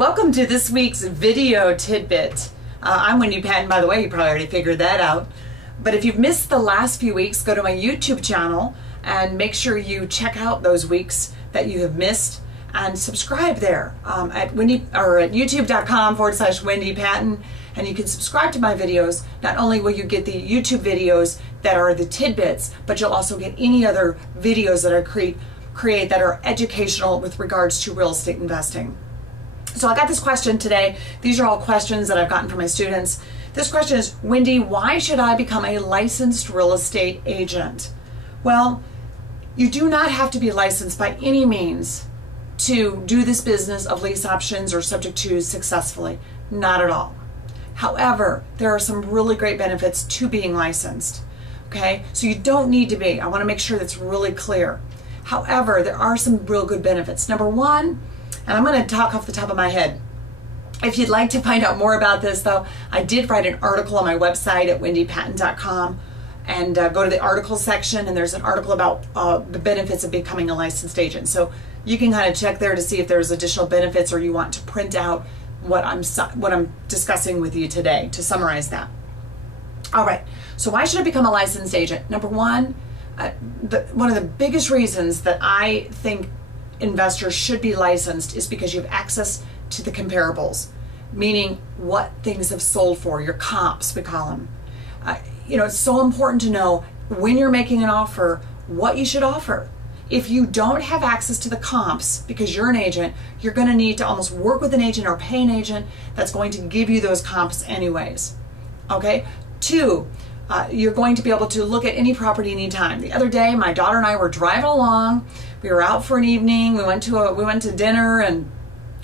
Welcome to this week's video tidbit. I'm Wendy Patton, by the way. You probably already figured that out. But if you've missed the last few weeks, go to my YouTube channel and make sure you check out those weeks that you have missed and subscribe there at youtube.com/Wendy Patton. And you can subscribe to my videos. Not only will you get the YouTube videos that are the tidbits, but you'll also get any other videos that I create that are educational with regards to real estate investing. So I got this question today. These are all questions that I've gotten from my students. This question is, Wendy, why should I become a licensed real estate agent? Well, you do not have to be licensed by any means to do this business of lease options or subject to successfully. Not at all. However, there are some really great benefits to being licensed. Okay, so you don't need to be. I want to make sure that's really clear. However, there are some real good benefits. Number one, and I'm going to talk off the top of my head. If you'd like to find out more about this, though, I did write an article on my website at wendypatton.com, and go to the articles section, and there's an article about the benefits of becoming a licensed agent. So you can kind of check there to see if there's additional benefits, or you want to print out what I'm discussing with you today to summarize that. All right. So why should I become a licensed agent? Number one, one of the biggest reasons that I think investors should be licensed is because you have access to the comparables, meaning what things have sold for, your comps, we call them. It's so important to know when you're making an offer, what you should offer. If you don't have access to the comps because you're an agent, you're going to need to almost work with an agent or pay an agent that's going to give you those comps anyways. Okay? Two, you're going to be able to look at any property anytime. The other day, my daughter and I were driving along. We were out for an evening. We went to dinner, and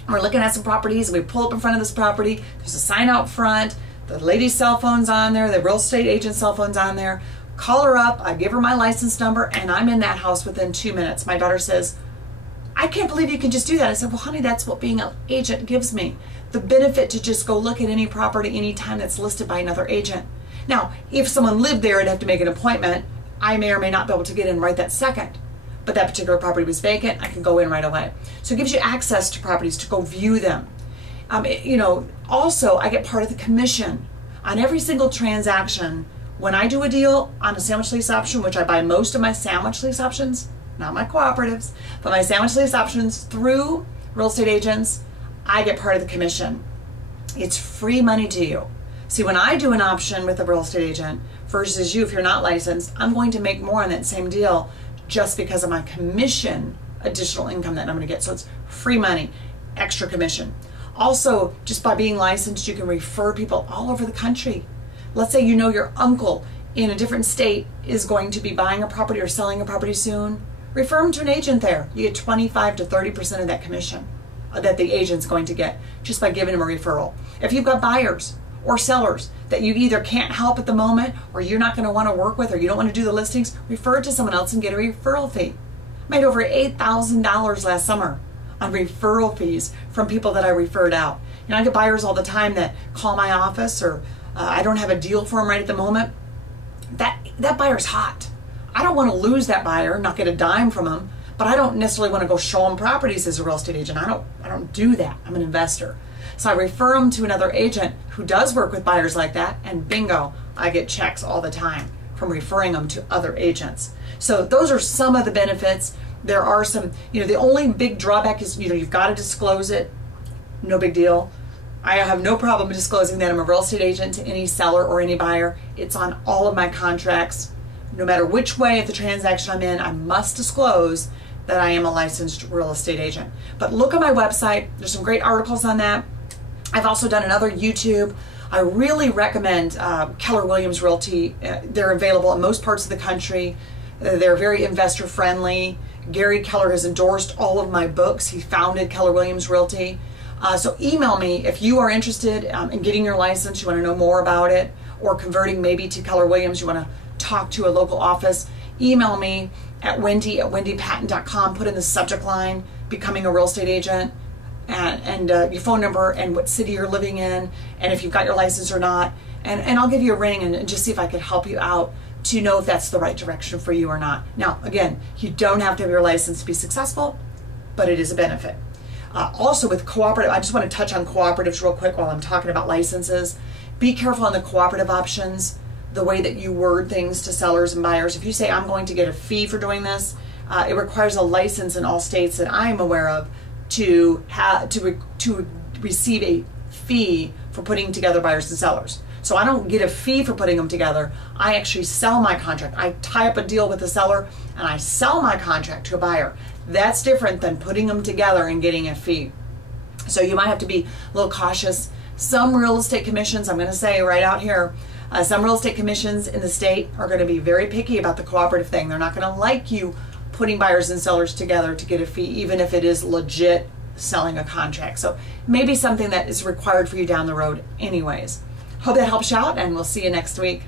we're looking at some properties. We pull up in front of this property. There's a sign out front. The lady's cell phone's on there. The real estate agent's cell phone's on there. Call her up. I give her my license number, and I'm in that house within 2 minutes. My daughter says, "I can't believe you can just do that." I said, "Well, honey, that's what being an agent gives me. The benefit to just go look at any property anytime that's listed by another agent." Now, if someone lived there and have to make an appointment, I may or may not be able to get in right that second. But that particular property was vacant, I can go in right away. So it gives you access to properties to go view them. Also, I get part of the commission on every single transaction. When I do a deal on a sandwich lease option, which I buy most of my sandwich lease options, not my cooperatives, but my sandwich lease options through real estate agents, I get part of the commission. It's free money to you. See, when I do an option with a real estate agent versus you, if you're not licensed, I'm going to make more on that same deal just because of my commission, additional income that I'm going to get. So it's free money, extra commission. Also, just by being licensed, you can refer people all over the country. Let's say you know your uncle in a different state is going to be buying a property or selling a property soon. Refer him to an agent there. You get 25 to 30% of that commission that the agent's going to get just by giving him a referral. If you've got buyers or sellers that you either can't help at the moment, or you're not going to want to work with, or you don't want to do the listings, refer it to someone else and get a referral fee. I made over $8,000 last summer on referral fees from people that I referred out. I get buyers all the time that call my office, or I don't have a deal for them right at the moment. That buyer's hot. I don't want to lose that buyer, not get a dime from them, but I don't necessarily want to go show them properties as a real estate agent. I don't do that. I'm an investor. So I refer them to another agent who does work with buyers like that, and bingo, I get checks all the time from referring them to other agents. So those are some of the benefits. There are some, the only big drawback is, you've got to disclose it. No big deal. I have no problem disclosing that I'm a real estate agent to any seller or any buyer. It's on all of my contracts. No matter which way of the transaction I'm in, I must disclose that I am a licensed real estate agent. But look at my website. There's some great articles on that. I've also done another YouTube. I really recommend Keller Williams Realty. They're available in most parts of the country. They're very investor friendly. Gary Keller has endorsed all of my books. He founded Keller Williams Realty. So email me if you are interested in getting your license, you want to know more about it, or converting maybe to Keller Williams, you want to talk to a local office. Email me at wendy@wendypatton.com. Put in the subject line, becoming a real estate agent, and your phone number and what city you're living in, and if you've got your license or not, and I'll give you a ring and just see if I could help you out to know if that's the right direction for you or not. Now, again, you don't have to have your license to be successful, but it is a benefit. Also with cooperative, I just want to touch on cooperatives real quick while I'm talking about licenses. Be careful on the cooperative options, the way that you word things to sellers and buyers. If you say, I'm going to get a fee for doing this, it requires a license in all states that I'm aware of to receive a fee for putting together buyers and sellers. So I don't get a fee for putting them together. I actually sell my contract. I tie up a deal with the seller and I sell my contract to a buyer. That's different than putting them together and getting a fee. So you might have to be a little cautious. Some real estate commissions, I'm going to say right out here, some real estate commissions in the state are going to be very picky about the cooperative thing. They're not going to like you putting buyers and sellers together to get a fee, even if it is legit selling a contract. So maybe something that is required for you down the road anyways. Hope that helps you out, and we'll see you next week.